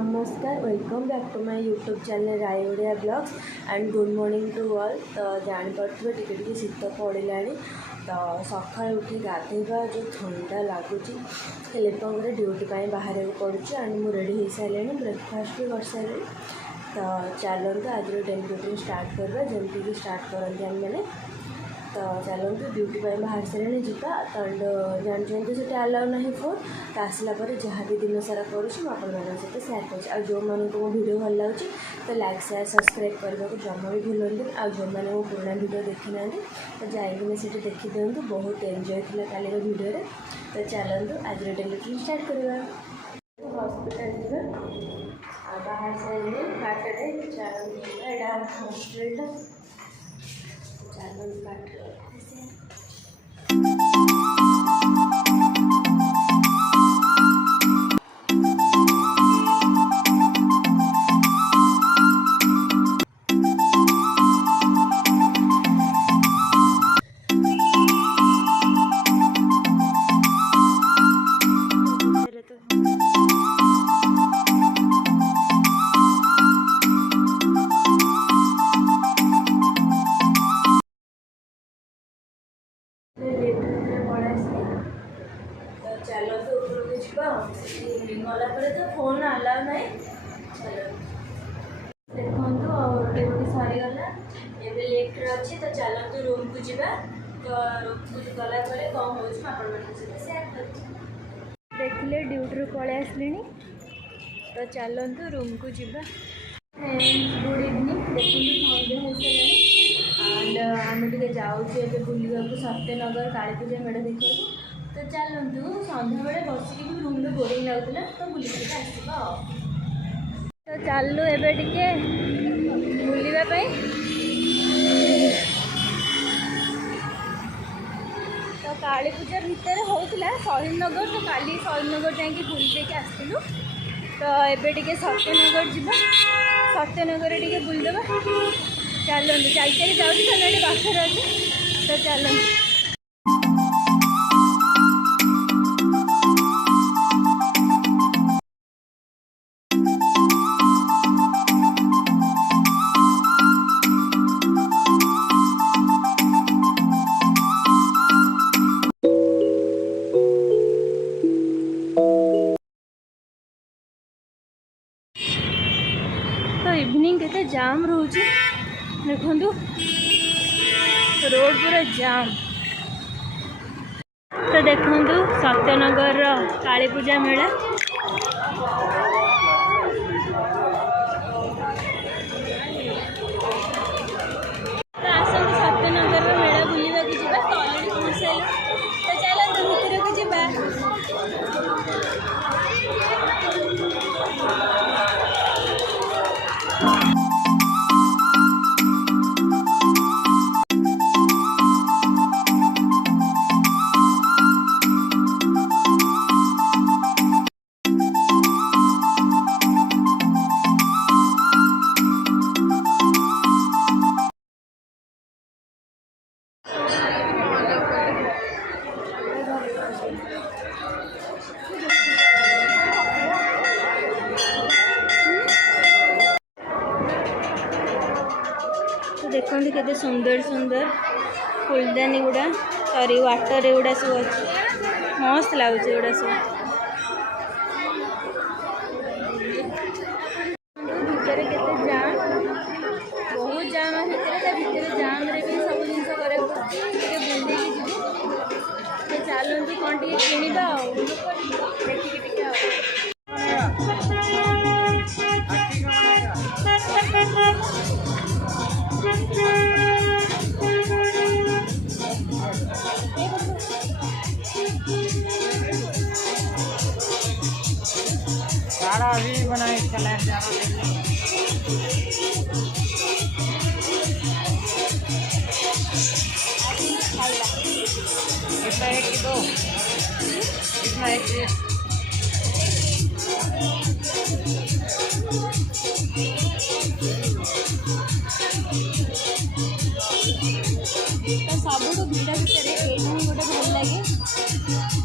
नमस्कार welcome back to my YouTube channel Rai Odia blogs and good morning to all. तो जानीपे टिके शीत पड़ा तो सकाल उठी गाधेबा जो ठंडा लगुच लेपन ड्यूटी बाहर पड़ुची एंड मुझे रेडी हो सारे ब्रेकफास्ट भी कर सारे। तो चलते आज डेली रूटीन स्टार्ट करवा जमती कि स्टार्ट करते आम मैंने। तो चलते ड्यूटी बाहर सारे जीवा एंड जानते से अलाउ ना फोन तो आसला जहाँ भी दिन सारा करुँच सहित सेयार कर जो मो भिड भल लगे तो लाइक शेयर सब्सक्राइब करने को जमा भी भूलते आ जो मैंने मो पुराना भिड देखी ना तो जाइए से देखी दिखाँ बहुत एंजॉय थी काली भिडियो। तो चलते आज डेली रूटीन स्टार्ट करवा। हॉस्पिटल बाहर सारे बाटे चलते हॉस्पिटल चलो बाटे चलो तो उपरको गला तो फोन अलाउ ना। चलो देखो रोटी रोटी सरीगला एवं लेफ्ट अच्छी तो चलते रूम को जा। तो रूम को गला कौन हो सेयार कर देखिले ड्यूटी पलि आसली। तो चलते रूम को जा। गुड इवनिंग देखो संडे हो एंड आम टे जाऊँ बुलवा सत्यनगर कालीपूजा मेढ़ देखा। तो चलतु सन्ध्या बेले बसिक भी रूम में बोरिंग लगुला तो बुलिक आसवा। तो चलू एबे टिके बुलवाई। तो काली पूजा भितर होता शहीदनगर तो काली शहीदनगर जाकि बुल देके आसलु। तो एबे टिके सत्यनगर जीवा सत्यनगर टिके बुलदेवा। चलते चल चल जाऊँ पाखे अच्छे। तो चलते इवनिंग के जाम रोच देखु रोड पूरा जाम। तो देखु सत्यनगर कालीपूजा मेला तो आसतु सत्यनगर मेला बुलवा जा। तो अलरेडी पहुँच सारे तो चलते भितर को जा। देखते केते सुंदर सुंदर फुलदानी गुड़ा सॉरी वाटर एगुड़ा सब अच्छे मस्त लगुच एगुड़ा सब। भितर केते जाम बहुत जाम भितर जाम रे भी सब जिन बुले तो चलते कौन टे किणवा देखिए सारा भी बनाए चला कितना एक की दो कितना एक तो सब भिड़ भितर ये गोटे भल लगे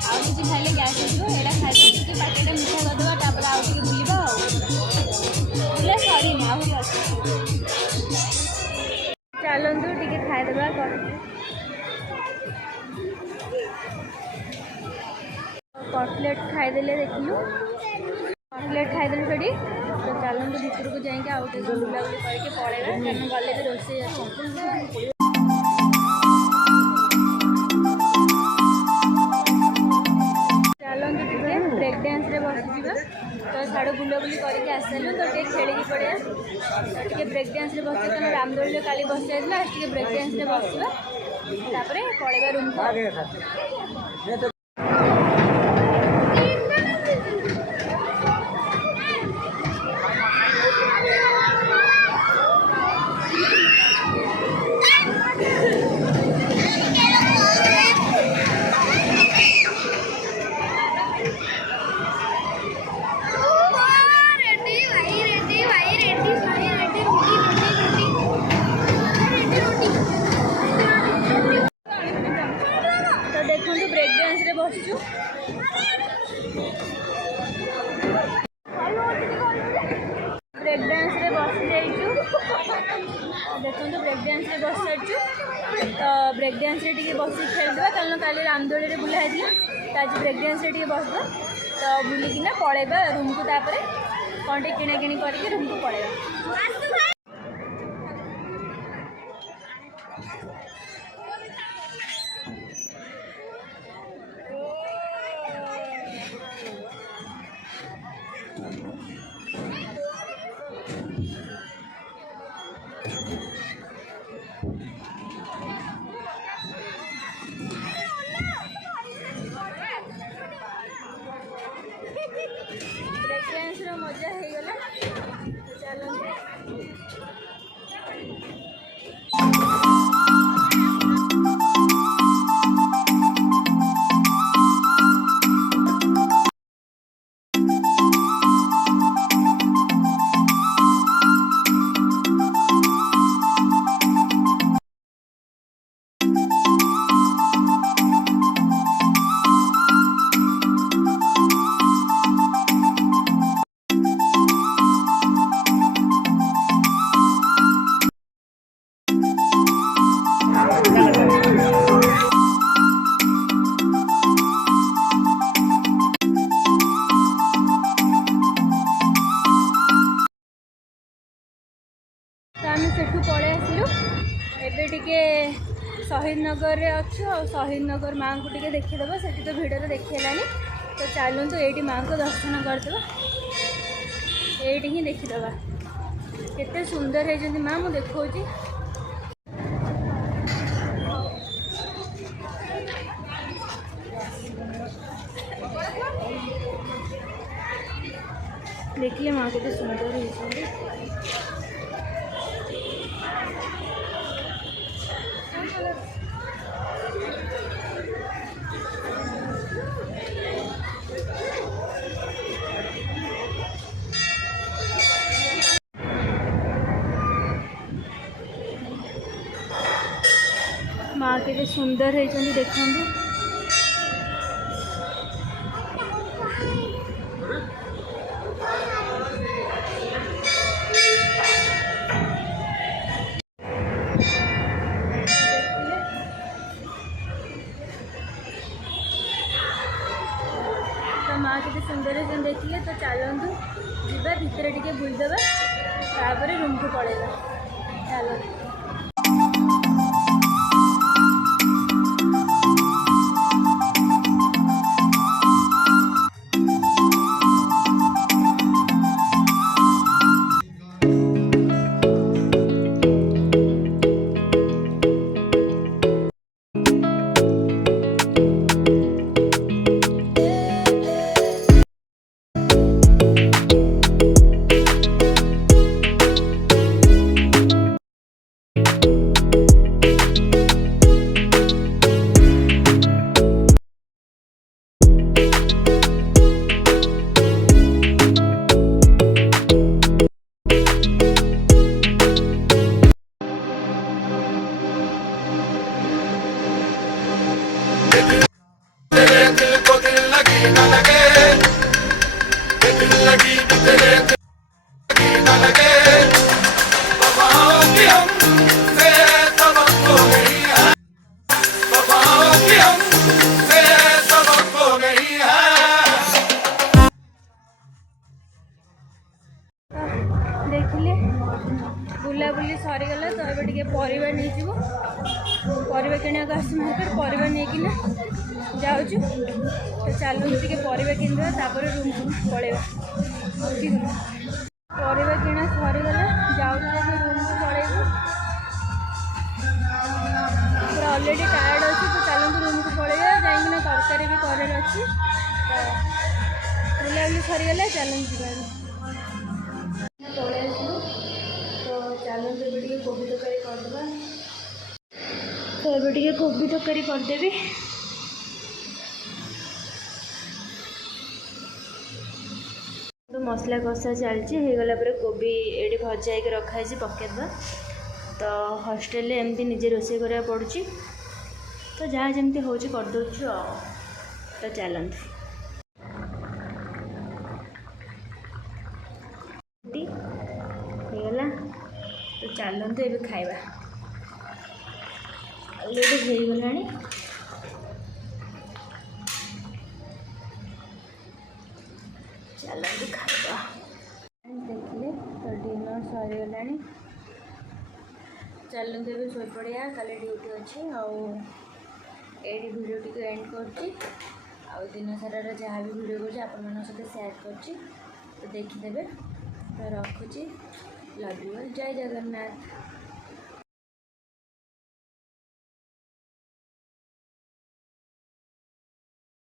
आउ किसी खाइले गैस हो एटा खाई पाकेट मिठा करदेवा आउ बुलवा। कटलेट खाईदेले देखिलु कटलेट खाईदेलु सेठी तो चलते भितर को जाइए आउ बुलाबुली करके पड़ेगा कारण गले भी रोषे चलते टे ब्रेक डांस रे बसी तो साढ़े बुलाबुली करके आसलु तो टे खेल पड़े तो टे ब्रेक डांस रे बस कहीं रामदोली काली बस जाइए आज टे ब्रेक डांस रे बसवा पड़ेगा रूम को बसचु ब्रेक डांस रे बस जाइचु देखो ब्रेक डांस रे बस सारिचु तो ब्रेक डांस रे टिके बस खेलदेवा कारण काली रामदोली रे बुला है तो आज ब्रेक डांस रे टिके बसबा तो बुलिकिना पड़ेगा रूम को तापर कौन टे किଣା किणी करके रूम को पड़ेगा। मजा हो गला चलो आम सेठू पलि आसलु एबे टिके शहीद नगर रे अच्छु और शहीद नगर माँ को टिके देखीदेव से तो भिडियो देखेलानी तो चलतु ये माँ को दर्शन करदेवा ये ही देखीदे केते सुंदर है माँ मुझे देखा देखिए माँ केते सुंदर है माँ के सुंदर है देखते तो माँ के सुंदर है देखिए तो चलतु जीवा भितर टिके बुलदेवा रूम को पड़ेगा चलो। सरीगला तो ये टे परिवा नहीं जीव परिवा किणा आस मार्केट परिवा नहीं जाऊँ तो चलू टे परिवा किनवा तापर रूम को पलैया परिवा किणा सरीगला जाऊँ रूम को पलैबू पूरा ऑलरेडी टायर्ड अच्छी तो चलते रूम को पलैया जाइना तरकारी भी करार अच्छी बुलाबुली सरीगला चलते जा पलि आसलु तो चलते टे कोबी तरकारी करदे तो ये टे कोबी तरकारी करदेवी तो मसला कषा चलती गला कोबी ये भजा हो रखाई पकेदा तो हॉस्टेल एमती निजे रोसे करा पड़ुची तो जहाँ जमती हो करदे तो चलते गला तो चलते ये खाइबा ऑलरेडी हो गला चलते खाइबा देखिए तो डिनर सरीगला चलते भी शो पड़िया कल ड्यूटी अच्छे आड़ी भिडियो टी एंड कर दिन सारा जहाँ भी भिडियो कर सहित सेयार कर तो देखीदे तो रखुची लव यू जय जगन्नाथ।